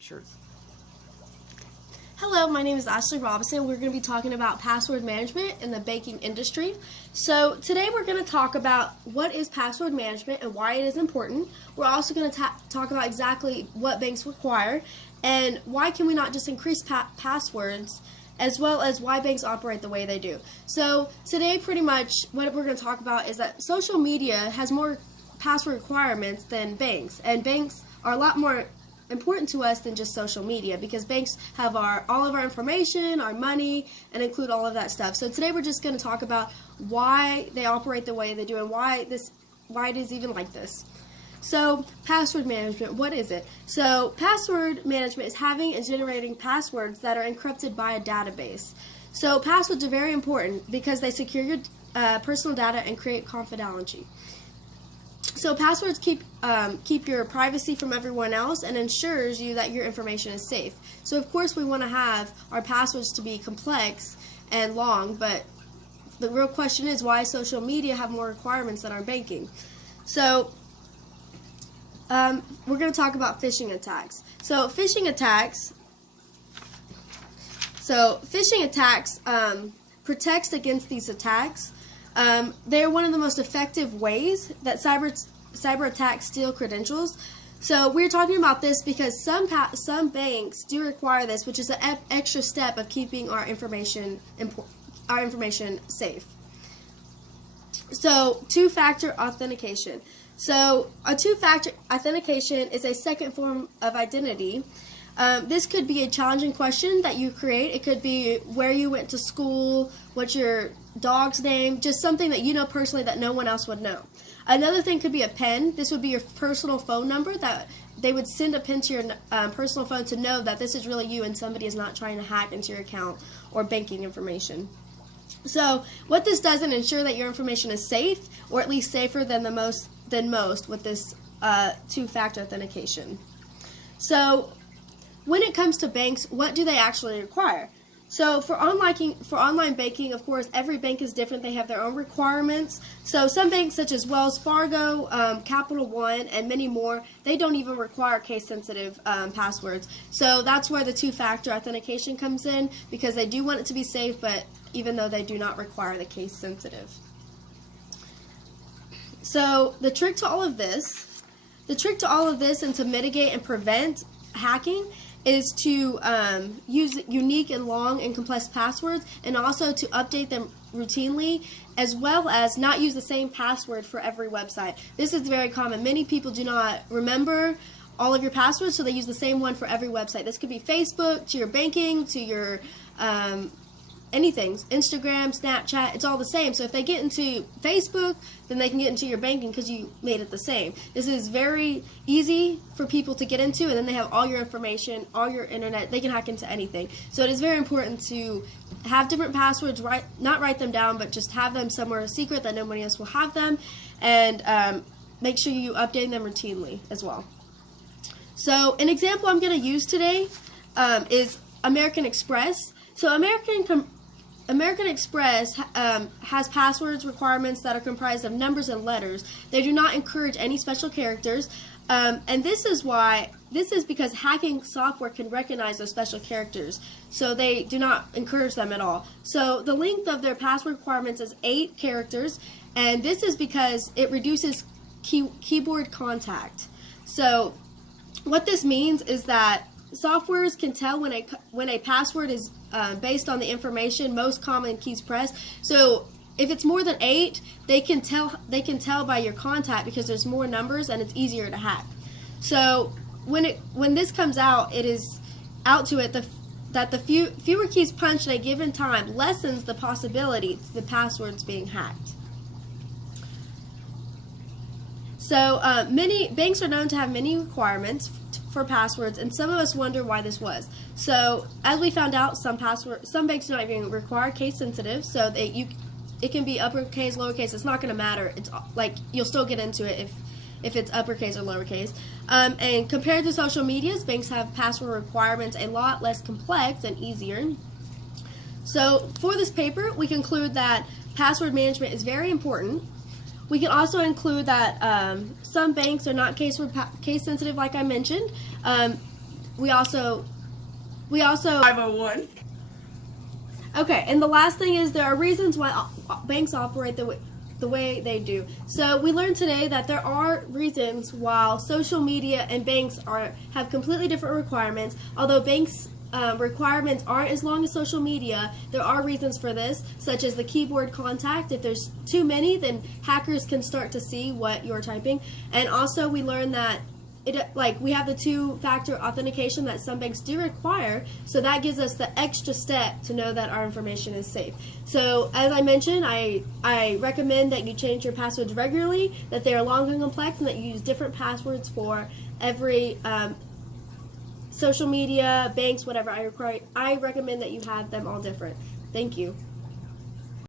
pictures. Hello, my name is Ashley Robinson. We're going to be talking about password management in the banking industry. So today we're going to talk about what is password management and why it is important. We're also going to talk about exactly what banks require and why can we not just increase passwords, as well as why banks operate the way they do. So today pretty much what we're going to talk about is that social media has more password requirements than banks, and banks are a lot more important to us than just social media, because banks have all of our information, our money, and include all of that stuff. So today we're just going to talk about why they operate the way they do and why it is even like this. So password management, what is it? So password management is having and generating passwords that are encrypted by a database. So passwords are very important because they secure your personal data and create confidentiality. So passwords keep your privacy from everyone else and ensures you that your information is safe. So of course we want to have our passwords to be complex and long, but the real question is why social media have more requirements than our banking. So we're going to talk about phishing attacks. So phishing attacks protects against these attacks. They are one of the most effective ways that cyber attacks steal credentials. So we're talking about this because some banks do require this, which is an extra step of keeping our information safe. So two-factor authentication. So a two-factor authentication is a second form of identity. This could be a challenging question that you create. It could be where you went to school, what's your dog's name, just something that you know personally that no one else would know. Another thing could be a PIN. This would be your personal phone number, that they would send a PIN to your personal phone to know that this is really you and somebody is not trying to hack into your account or banking information. So what this does is ensure that your information is safe, or at least safer than most with this two-factor authentication. So when it comes to banks, what do they actually require? So for online banking, of course, every bank is different. They have their own requirements. So some banks, such as Wells Fargo, Capital One, and many more, they don't even require case-sensitive passwords. So that's where the two-factor authentication comes in, because they do want it to be safe, but even though they do not require the case-sensitive. So the trick to all of this and to mitigate and prevent hacking is to use unique and long and complex passwords, and also to update them routinely, as well as not use the same password for every website. This is very common. Many people do not remember all of your passwords, so they use the same one for every website. This could be Facebook, to your banking, to your anything, Instagram, Snapchat, it's all the same. So if they get into Facebook, then they can get into your banking because you made it the same. This is very easy for people to get into, and then they have all your information, all your internet, they can hack into anything. So it is very important to have different passwords, not write them down, but just have them somewhere secret that nobody else will have them, and make sure you update them routinely as well. So an example I'm going to use today is American Express. So American Express has passwords requirements that are comprised of numbers and letters. They do not encourage any special characters, and this is because hacking software can recognize those special characters, so they do not encourage them at all. So the length of their password requirements is 8 characters, and this is because it reduces keyboard contact. So what this means is that softwares can tell when a password is based on the information most common keys pressed. So if it's more than 8, they can tell by your contact, because there's more numbers and it's easier to hack. So when this comes out, it is out to it that the fewer keys punched at a given time lessens the possibility of the passwords being hacked. So many banks are known to have many requirements for passwords, and some of us wonder why this was. So as we found out, some banks do not even require case sensitive, so it can be uppercase, lowercase, it's not going to matter. It's like you'll still get into it if it's uppercase or lowercase. And compared to social medias, banks have password requirements a lot less complex and easier. So for this paper, we conclude that password management is very important. We can also include that some banks are not case sensitive, like I mentioned. we also 501. Okay, and the last thing is there are reasons why banks operate the way they do. So we learned today that there are reasons why social media and banks have completely different requirements. Although banks' requirements aren't as long as social media, there are reasons for this, such as the keyboard contact. If there's too many, then hackers can start to see what you're typing. And also we learned that we have the two-factor authentication that some banks do require, so that gives us the extra step to know that our information is safe. So as I mentioned, I recommend that you change your passwords regularly, that they are long and complex, and that you use different passwords for every social media, banks, whatever. I recommend that you have them all different. Thank you.